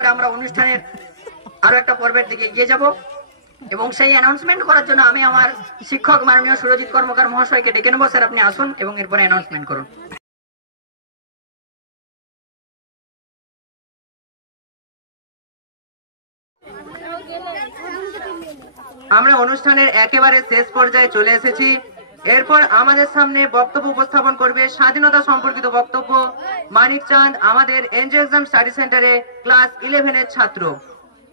আমরা অনুষ্ঠানের আরো একটা পর্বের দিকে এগিয়ে যাব এবং সেই অ্যানাউন্সমেন্ট করার জন্য আমি আমার শিক্ষক মাননীয় সুরজিৎ কর্মকার মহাশয়কে ডেকে নেব। স্যার আপনি আসুন এবং এরপরে অ্যানাউন্সমেন্ট করুন। আমরা অনুষ্ঠানের একেবারে শেষ পর্যায়ে চলে এসেছি। এরপর আমাদের সামনে বক্তব্য উপস্থাপন করবে স্বাধীনতা সম্পর্কিত বক্তব্য মানিক চাঁদ, আমাদের এনজে এক্সাম স্টাডি সেন্টারে ক্লাস 11 এর ছাত্র।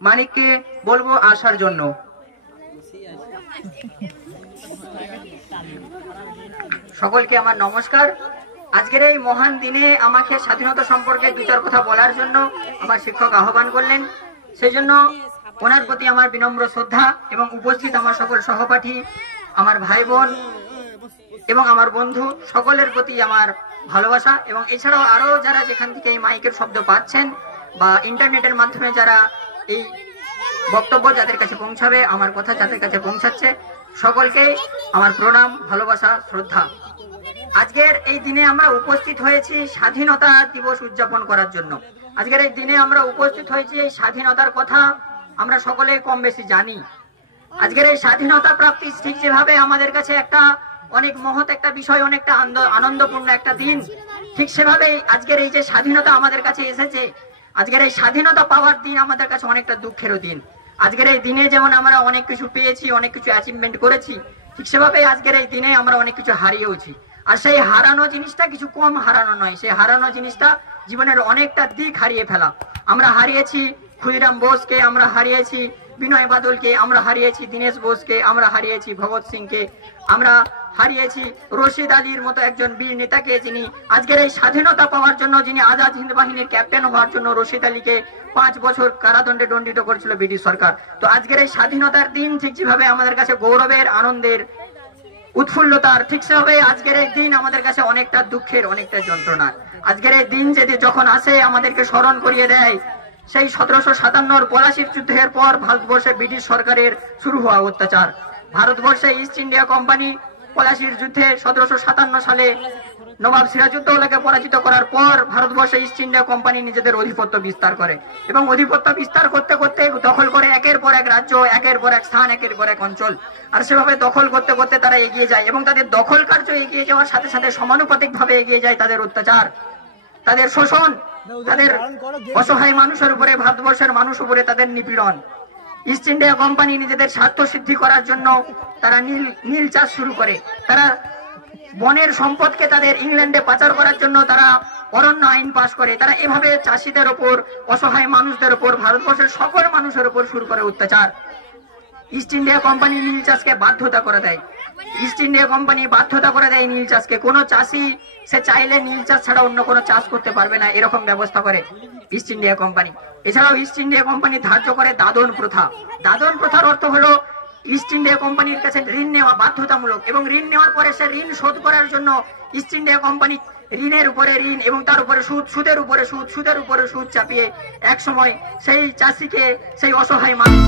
মানিককে বলবো আসার জন্য। সকলকে আমার নমস্কার। আজকের এই মহান দিনে আমাকে স্বাধীনতা সম্পর্কে দু চার কথা বলার জন্য আমার শিক্ষক আহ্বান করলেন, সেই জন্য ওনার প্রতি আমার বিনম্র শ্রদ্ধা এবং উপস্থিত আমার সকল সহপাঠী, আমার ভাই বোন এবং আমার বন্ধু সকলের প্রতি আমার ভালোবাসা। এবং এছাড়াও আরো যারা যেখান থেকে এই মাইকের শব্দ পাচ্ছেন বা ইন্টারনেটের মাধ্যমে যারা এই বক্তব্য যাদের কাছে পৌঁছাবে, আমার কথা যাদের কাছে পৌঁছাচ্ছে, সকলকে আমার প্রণাম, ভালোবাসা, শ্রদ্ধা। আজকের এই দিনে আমরা উপস্থিত হয়েছি স্বাধীনতা দিবস উদযাপন করার জন্য। আজকের এই দিনে আমরা উপস্থিত হয়েছি এই স্বাধীনতার কথা আমরা সকলে কম বেশি জানি। আজকের এই স্বাধীনতা প্রাপ্তি ঠিক যেভাবে আমাদের কাছে একটা অনেক মহৎ একটা বিষয়, অনেকটা আনন্দপূর্ণ একটা দিন, ঠিক সেভাবেই আজকের এই যে স্বাধীনতা আমাদের কাছে এসেছে, আজকের এই স্বাধীনতা পাওয়ার দিন আমাদের কাছে অনেকটা দুঃখেরও দিন। আজকের এই দিনে যেমন আমরা অনেক কিছু পেয়েছি, অনেক কিছু অ্যাচিভমেন্ট করেছি, ঠিক সেভাবে আজকের এই দিনে আমরা অনেক কিছু হারিয়েওছি। আর সেই হারানো জিনিসটা কিছু কম হারানো নয়, সেই হারানো জিনিসটা জীবনের অনেকটা দিক হারিয়ে ফেলা। আমরা হারিয়েছি ক্ষুদিরাম বোসকে, আমরা হারিয়েছি বিনয় বাদলকে, আমরা হারিয়েছি দীনেশ বোসকে, আমরা হারিয়েছি ভগৎ সিংকে, আমরা হারিয়েছি রশিদ আলীর মতো একজন বীর নেতাকে, যিনি আজকের এই স্বাধীনতা পাওয়ার জন্য, যিনি আজাদ হিন্দ বাহিনীর ক্যাপ্টেন হওয়ার জন্য রশিদ আলীকে 5 বছর কারাদণ্ডে দণ্ডিত করেছিল ব্রিটিশ সরকার। তো আজকের এই স্বাধীনতার দিন ঠিক যেভাবে আমাদের কাছে গৌরবের, আনন্দের, উৎফুল্লতার, ঠিক সেভাবে আজকের এই দিন আমাদের কাছে অনেকটা দুঃখের, অনেকটা যন্ত্রণার। আজকের এই দিন যদি যখন আসে আমাদেরকে স্মরণ করিয়ে দেয় সেই 1757 পলাশির যুদ্ধের পর ভারতবর্ষে ব্রিটিশ সরকারের শুরু হওয়া অত্যাচার। ভারতবর্ষে ইস্ট ইন্ডিয়া কোম্পানি পলাশির যুদ্ধে 1757 সালে নবাব সিরাজউদ্দৌলাকে পরাজিত করার পর ভারতবর্ষে ইস্ট ইন্ডিয়া কোম্পানি নিজেদের আধিপত্য বিস্তার করে এবং আধিপত্য বিস্তার করতে করতে দখল করে একের পর এক রাজ্য, একের পর এক স্থান, একের পর এক অঞ্চল। আর সেভাবে দখল করতে করতে তারা এগিয়ে যায় এবং তাদের দখল কার্য এগিয়ে যাওয়ার সাথে সাথে সমানুপাতিক ভাবে এগিয়ে যায় তাদের অত্যাচার, তাদের শোষণ, তাদের অসহায় মানুষের উপরে, ভারতবর্ষের মানুষ উপরে তাদের নিপীড়ন। ইস্ট ইন্ডিয়া কোম্পানি নিজেদের স্বার্থ সিদ্ধি করার জন্য তারা নীল চাষ শুরু করে। তারা বনের সম্পদকে তাদের ইংল্যান্ডে পাচার করার জন্য তারা অরণ্য আইন পাশ করে। তারা এভাবে চাষিদের ওপর, অসহায় মানুষদের ওপর, ভারতবর্ষের সকল মানুষের উপর শুরু করে অত্যাচার। ইস্ট ইন্ডিয়া কোম্পানি নীল চাষকে বাধ্যতা করে দেয়। ইস্ট ইন্ডিয়া কোম্পানি বাধ্যতা করে দেয় নীল চাষকে। কোন চাষি সে চাইলে নীল চাষ ছাড়া অন্য কোনো চাষ করতে পারবে না, এরকম ব্যবস্থা করে ইস্ট ইন্ডিয়া কোম্পানি। এছাড়াও ইস্ট ইন্ডিয়া কোম্পানি ধার্য করে দাদন প্রথা। দাদন প্রথার অর্থ হলো ইস্ট ইন্ডিয়া কোম্পানির কাছে ঋণ নেওয়া বাধ্যতামূলক এবং ঋণ নেওয়ার পরে সে ঋণ শোধ করার জন্য ইস্ট ইন্ডিয়া কোম্পানি ঋণের উপরে ঋণ এবং তার উপরে সুদ, সুদের উপরে সুদ, সুদের উপরে সুদ চাপিয়ে এক সময় সেই চাষিকে, সেই অসহায় মানুষ